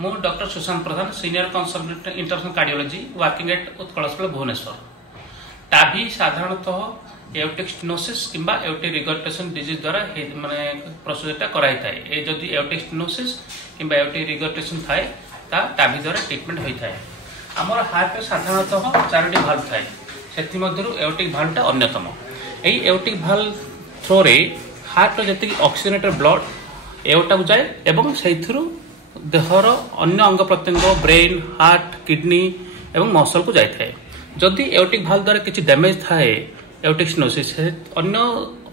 मु doctor Sushant Pradhan senior consultant international cardiology working at Utkal hospital Bhubaneswar. TAVI साधारणतः aortic stenosis किंबा aortic regurgitation disease द्वारा माने प्रोसीजरटा कराई थाए। ए जदि एओर्टिक स्टेनोसिस किंबा एओर्टिक रिगर्टेशन थाए ता टाभी द्वारा ट्रीटमेंट होई थाए। हमर हार्ट रे साधारणतः 4टी भाल्व थाए, सेथि मध्यरु एओर्टिक भाल्वटा अन्यतम। एई एओर्टिक भाल्व थ्रो रे हार्ट रो जति ऑक्सीजनेटेड ब्लड एओर्टा को जाए एवं सेथिरु देहर अन्य अंग प्रत्यंग ब्रेन, हार्ट, किडनी एवं मसल को जाए। जदि एओर्टिक भाल्व द्वारा किसी डैमेज थाए एओर्टिक स्टेनोसिस अन्य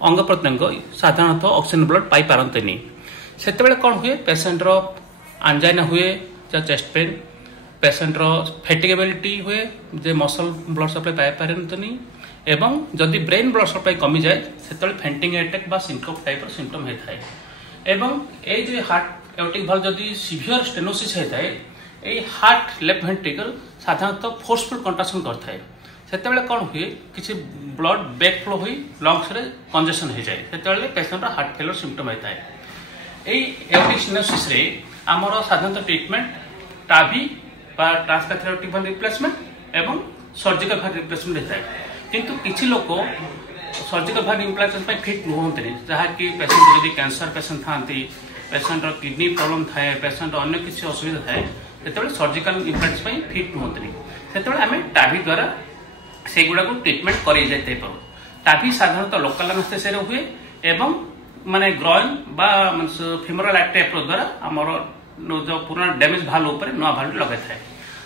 अंग प्रत्यंग साधारणतः ऑक्सीजन ब्लड पाई पारंतनी। सेतेबेले कोन हुए पेशेंट रो एंजाइना हुए या चेस्ट पेन, पेशेंट रो फैटिगेबिलिटी हुए जे मसल ब्लड सप्लाई पाई पारंतनी एवं जदि ब्रेन ब्लड सप्लाई कमी जाए सेतेबेले फेंटिंग अटैक बा सिनकोप टाइप रो सिम्पटम हे थाए। एवं ए जे हार्ट एओर्टिक भाल्व जदि सिवियर स्टेनोसिस होता है ये हार्ट लेफ्ट वेंट्रिकल साधारणतः फोर्सफुल कंट्राक्शन करता है। सेतेबेले कौन हुए किसी ब्लड बैक फ्लो हुई लंग्स रे कंजेशन हो जाए, सेतेबेले पेशेंट हार्ट फेलियर सिम्पटम होता है। ये एओर्टिक स्टेनोसिस रे आमर साधारणतः ट्रीटमेंट टाभी बा ट्रांसकैथेटर एओर्टिक भाल्व रिप्लेसमेंट एवं सर्जिकल भाल्व रिप्लेसमेंट होता है। किंतु किछि लोक सर्जिकल भाल्व रिप्लेसमेंट फिट नुहंतनी, जहाँकि पेशेंट जदि कैंसर पेशेंट थांती, पेशेंट किडनी प्रॉब्लम थाए, पेशेंट अन्य किसी असुविधा थाए, सेतेबेले सर्जिकल इम्प्लांट्स पई फिट नुहंतनी, सेतेबेले आमे टाभी द्वारा सेगुडा को ट्रीटमेंट करि जाते पारो। टाभी साधारणतः लोकल एनेस्थेसिया रे हुए एवं माने ग्रॉइन बा फेमोरल आर्टरी अप्रोच द्वारा हमर जो पुराना डैमेज भाल्व ऊपर नवा भाल्व लगाय थाए।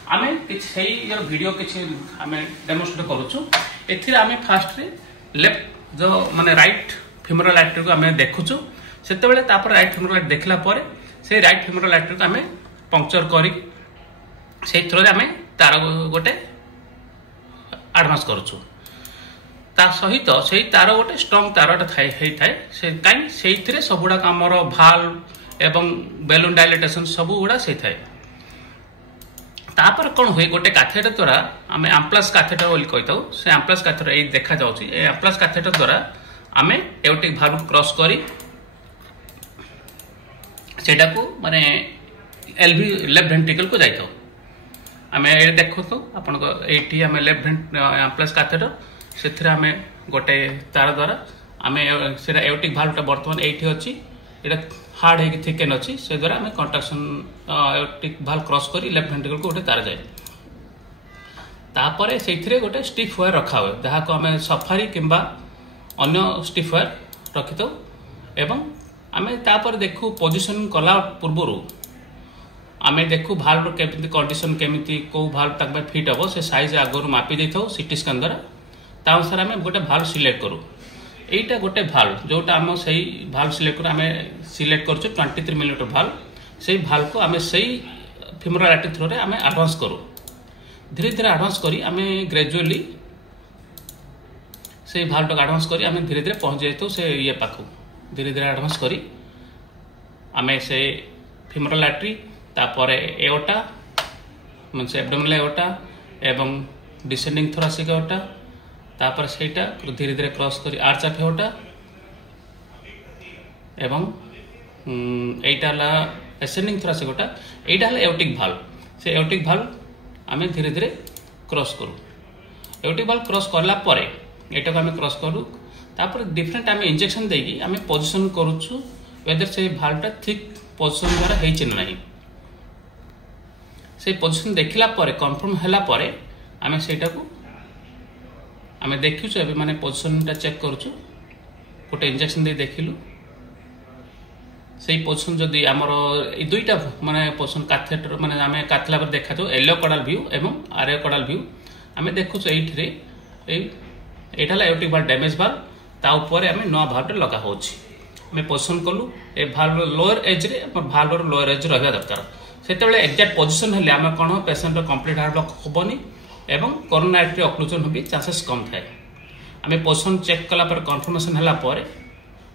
आमे किछ सेही यार वीडियो किछ आमे डेमोन्स्ट्रेट करूछु। एथिरे आमे फास्ट रे लेफ्ट जो माने राइट फेमोरल आर्टरी को आमे देखुछु। सेतेबेले तापर राइट फेमोरल आर्टरी देखला परे से राइट फेमोरल आर्टरी को आमे पंक्चर करी से थ्रो रे आमे तार गोटे एडवांस करूछु। ता सहित सेही तार गोटे स्ट्रांग तारटा थाए हेई थाए से काई सेहिथिरे सबुडा हमर भाल्व एवं बेलून डायलेटेशन सब गुडा से थाए। तापर कोन होय गोटे कैथेटर द्वारा आमे एम्प्लस कैथेटर बोली कहताउ। से एम्प्लस कैथेटर ए देखा जाउची, ए एम्प्लस कैथेटर द्वारा आमे एओर्टिक भाल्व क्रॉस करी सेटा को माने एलवी लेफ्ट वेंट्रिकल को जाइतो। आमे ए देखो तो आपन को एठी आमे लेफ्ट एम्प्लस कैथेटर सेथिरे आमे गोटे तार द्वारा आमे सेटा एओर्टिक भाल्वटा वर्तमान एठी अछि, एटा हार्ड है कि थिकन अछि, से द्वारा आमे कंट्राक्शन एओर्टिक भाल्व क्रॉस करी लेफ्ट वेंट्रिकल को गोटे तार जाय। तापरे सेथिरे गोटे स्टिफ वायर रखा हुए जहा को आमे सफारी किंबा अन्य स्टिफ वायर रखितो एवं आमे तापर देखु पोजिशन कला पूर्वरु आमे देखु भाल्व केमिति कंडीशन केमिति को भाल्व तक में फिट हबो से साइज आगरु मापी देथौ सीटी स्कैन द्वारा। ता अनुसार आमे गोटे भाल्व सिलेक्ट करू। एटा गोटे भाल्व जोटा आमे सही भाल्व सिलेक्ट करू, आमे सिलेक्ट करछु 23 मिलीमीटर भाल्व। सेही भाल्व को आमे सही फेमोरल आर्टरी थ्रो रे आमे एडवांस करू। धीरे धीरे एडवांस करी आमे ग्रेजुअली से भाल्व को एडवांस करी आमे धीरे धीरे पहुंच जाइतो से ये पाखु। धीरे धीरे एडवांस करी आमे से फेमोरल आर्टरी तापर एओर्टा माने एब्डोमिनल एओर्टा एवं डिसेंडिंग थोरासिक एओर्टा तापर सेटा धीरे धीरे क्रॉस करी आर्च ऑफ एओर्टा एवं एटा ला एसेंडिंग थोरासिक एओर्टा। एटा ला एओर्टिक भाल्व। से एओर्टिक भाल्व आमे धीरे धीरे क्रॉस करू। एओर्टिक भाल्व क्रॉस करला परे एटा को आमे क्रॉस करू। तापर डिफरेंट आमे इंजेक्शन देगी आमे पोजीशन करूछु वेदर से भाल्वटा ठीक पोजीशन द्वारा हेइ चिन नाही। से पोजीशन देखिला परे कंफर्म हैला परे आमे सेटा को आमे देखिछु एबे माने पोजीशनटा चेक करूछु। गोटे इंजेक्शन दे देखिलु सेही पोजीशन जदी हमर ए दुईटा माने पोजीशन कैथेटर माने आमे काथला पर देखा जो येलो कोडाल व्यू एवं आरे कोडाल व्यू आमे देखुछु एठी रे एटा ला एओर्टिक भाल्व डैमेज भाल्व ता ऊपर आमे नवा भाल्व लगा होछि। आमे पोजीशन कलु ए भाल्व लोअर एज रे भाल्व रो लोअर एज रहबा दरकार। सेतेबेले एक्जेक्ट पोजीशन हेले आमे कोन पेशेंट रो कंप्लीट हार्ट ब्लॉक होबनी एवं कोरोना आर्टरी ऑक्लूजन होबी चांसेस कम थाए। आमे पोजीशन चेक कला पर कंफर्मेशन हला पर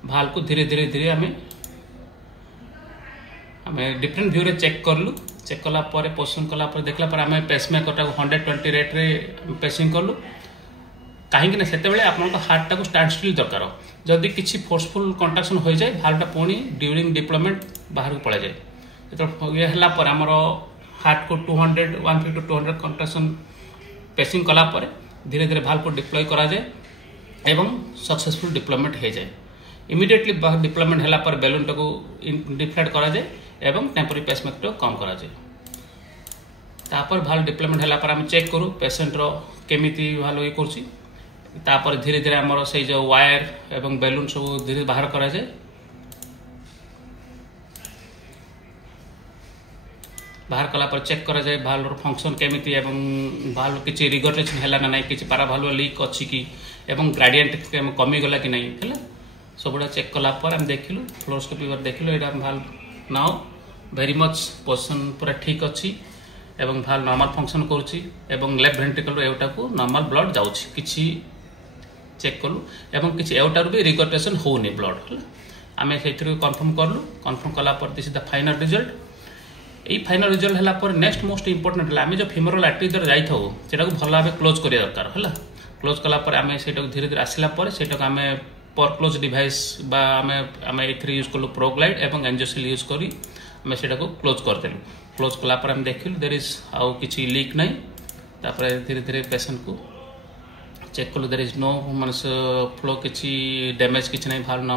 भाल्व को धीरे धीरे धीरे आमे डिफरेंट व्यू रे चेक करलु। चेक कला पर पोजीशन कला पर देखला पर आमे पेसमेकर को 120 रेट रे पेसिंग करलु। कहीं सेतेबेले आपनको हार्ट टाको स्टैंड स्टिल दरकार। जदि किसी फोर्सफुल कंट्राक्शन हो जाए भाल्वटा पुणी ड्यूरिंग डिप्लॉयमेंट बाहर को पड़ा जाए। जो ये है आमर हार्ट को 200 150 to 200 कंट्राक्शन पेसिंग कला धीरे धीरे भाल्व को डिप्लॉय करा जाए एवं सक्सेसफुल डिप्लॉयमेंट हो जाए। इमिडिएटली डिप्लॉयमेंट है पर बेलून टाक डिफ्लेट करा जाए एवं टेम्पोरारी पेसमेकर कम करा जाए। तापर भाल्व डिप्लॉयमेंट है पर आम चेक करूँ पेसेंट रो केमिति भाल्व ये कर धीरे धीरे आमर से जो वायर एवं बेलून सब धीरे बाहर करा जाए। बाहर कला पर चेक करा जाए भाल्व फंक्शन केमिति एवं भाल्व किसी रिगर्टेशन है ना किसी पारा भाल्व लीक अच्छी कि एवं ग्रेडिएंट कमी गला कि नहीं है सबुड़ा चेक कला पर हम देखिलु फ्लोरोस्कोपी पर देखिलु एटा valve now very much position पूरा ठीक अच्छी एवं भाल्व नॉर्मल फंक्शन करुच्ची एवं लेफ्ट वेंट्रिकल एवटा को नॉर्मल ब्लड जाउछि किछि चेक कलु एवं किछि एवटार भी रिगर्टेशन होनी ब्लड आमे सेथि कंफर्म करलु। कंफर्म कला पर this is the final result. यही फाइनल रिजल्ट है पर नेक्स्ट मोस्ट इंपोर्टेंट है आम जो फीमोरल आर्टरी द्वारा जाइए से भल भाव क्लोज करिया दरकार है। क्लोज कला पर आम से धीरे धीरे आसला आम पर क्लोज डिवाइस आम यूज कलु प्रोग्लाइड एवं एंजियोसेल यूज करी आम से क्लोज करदेलु। क्लोज कला पर आम देखिलु देयर इज आउ किछि लीक नहीं। तापर धीरे धीरे पेशेंट को चेक कलु देयर इज नो मान फ्लो किछि डैमेज किछि नहीं भाल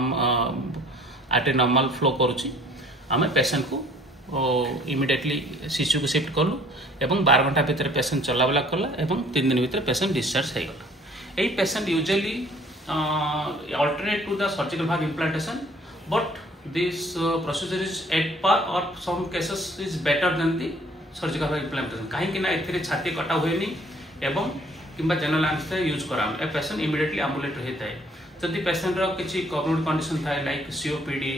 आर्टरी नॉर्मल फ्लो करुच्ची। आम पेशेंट को इमिडिएटली शिशु को शिफ्ट कलु एवं 12 घंटा भितर पेशेंट चलाबला कला एवं 3 दिन भितर पेशेंट डिस्चार्ज हो गला। यही patient usually alternate to the surgical valve implantation but this procedure is at par or some cases is better than the surgical valve implantation कहीं ना एथिरे छाती कटा हुएनी एवं किंबा जनरल एनेस्थेसिया यूज कराम ए पेशेंट इमिडिएटली एम्बुलेट होता है। जदि पेशेंट रो किछि कॉग्निटिव कंडीशन थाए like COPD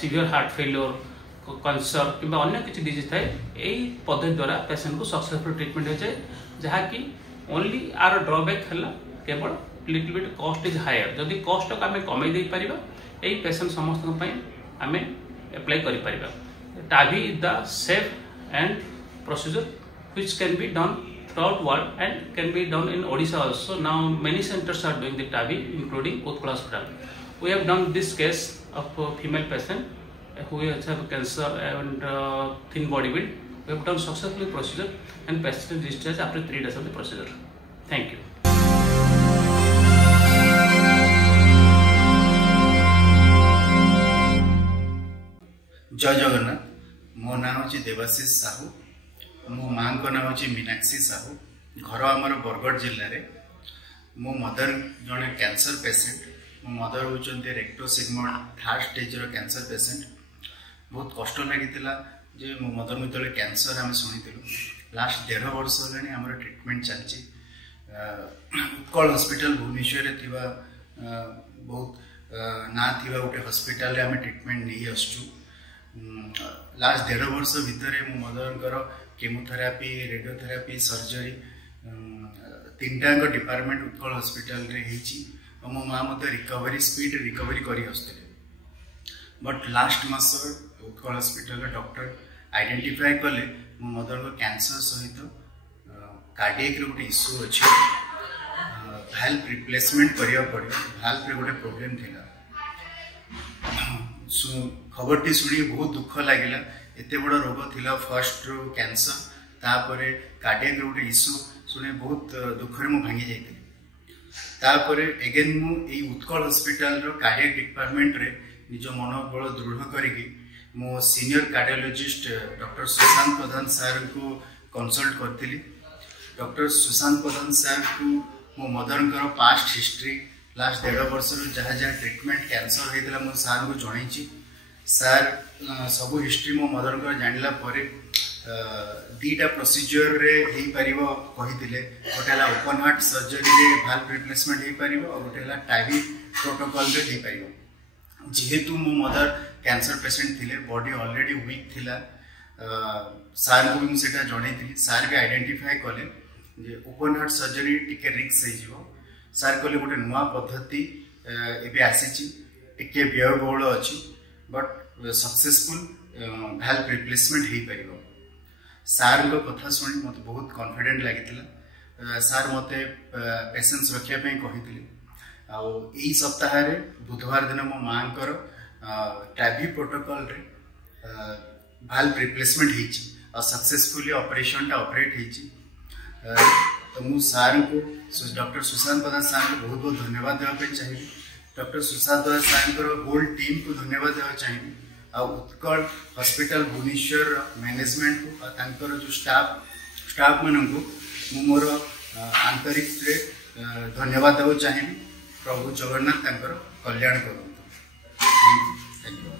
severe heart failure cancer कि अन्य किसी डिजीज थाए यही पद्धति द्वारा पेशेंट को सक्सेसफुल ट्रीटमेंट हो जाए जहाँकि ओनली आर ड्रॉबैक है केवल little bit cost is higher. जदि कॉस्ट को आम कमे दे पारिबा यही पेशेंट समस्त आम एप्लाई करि परिबा। TAVI is the safe and procedure which can be done throughout world and can be done in Odisha also. Now many centres are doing the TAVI including Utkal hospital. We have done this case of female patient who have cancer and thin body build. We have done successfully procedure and patient discharged after 3 days of the procedure. Thank you. जय जगन्नाथ। मो ना हूँ देवाशीष साहू। मो माँ को ना हूँ मीनाक्षी साहू। घर आमर बरगढ़ जिले में। मो मदर जड़े कैंसर पेसेंट। मो मदर होती रेक्टोसिग्मोइड 3rd स्टेज कैंसर पेसेंट। बहुत कष्ट लगी मो मदर को जो कैंसर आम शुणी लास्ट 1.5 वर्ष है आम ट्रिटमेंट चलती उत्कल हॉस्पिटल भुवनेश्वर बहुत ना थी गोटे हॉस्पिटल आम ट्रिटमेंट नहीं आसचु। लास्ट 1.5 वर्ष भितर मो मदर केमोथेरापी रेडियोथेरापी सर्जरी 3टाक डिपार्टमेंट उत्कल हॉस्पिटल मो माँ मत रिकवरी स्पीड रिकवरी कर बट लास्ट मास उत्कल हॉस्पिटल डॉक्टर आइडेंटिफाई कले मो मदर को कैंसर सहित कार्डियक गोटे इश्यू अच्छे भाल्व रिप्लेसमेंट करिया पड़े। भाल्व रे गोटे प्रॉब्लम थिला। खबरटी शुणी बहुत दुख लगिला। एते बड़ रोग थिला फर्स्ट रो कैंसर तापरे कार्डियक गोटे इश्यू शुणी बहुत दुख रे मु भांगी जाइतिली। तापरे अगेन मु ए उत्कल हॉस्पिटल रो कार्डियक डिपार्टमेंट रे निज मनोबल दृढ़ करिकी मो सीनियर कार्डियोलॉजिस्ट डॉक्टर सुशांत प्रधान सर को कंसल्ट करती। डॉक्टर सुशांत प्रधान सर को मो मदर पास्ट हिस्ट्री लास्ट 1.5 वर्ष जहाँ जहाँ ट्रीटमेंट कैंसर होता मो सर को जनई। सर सब हिस्ट्री मो मदर जानला 2टा प्रोसीजर रे हो पार कही गोटे ओपन हार्ट सर्जरी रे भाल्व रिप्लेसमेंट हो पार और गोटे टाइवी प्रोटोकॉल रे हो पार। जेहेतु मो मदर कैंसर पेशेंट थिले बॉडी ऑलरेडी वीक थिला सार को मुझे जनई। सार भी आइडेंटिफाई कले जे ओपन हार्ट सर्जरी टिके रिस्क हो सार कहले गोटे नुआ पद्धति एबे आसी टिके व्ययबहुल अच्छी बट सक्सेसफुल भाल्व रिप्लेसमेंट हो पार। सार कथा शुणी मत बहुत कॉन्फिडेंट लगी। सार मत पेशेंस रखापी कही यही सप्ताह बुधवार दिन मो माँ टाभी प्रोटोकॉल रे भाल्व रिप्लेसमेंट ହେଇଛି और सक्सेसफुली ऑपरेशन टा ऑपरेट ହେଇଛି। तो मु सार को डॉक्टर सुशांत प्रधान सार को बहुत बहुत धन्यवाद देवा चाहिए। डॉक्टर सुशांत प्रधान सार को होल टीम को धन्यवाद देवा चाहिए आ उत्कल हॉस्पिटल भुवनेश्वर मैनेजमेंट को और जो स्टाफ मान को मु मोर आंतरिक धन्यवाद देवा चाहिए। प्रभु जगन्नाथ कल्याण करूँ। Thank you.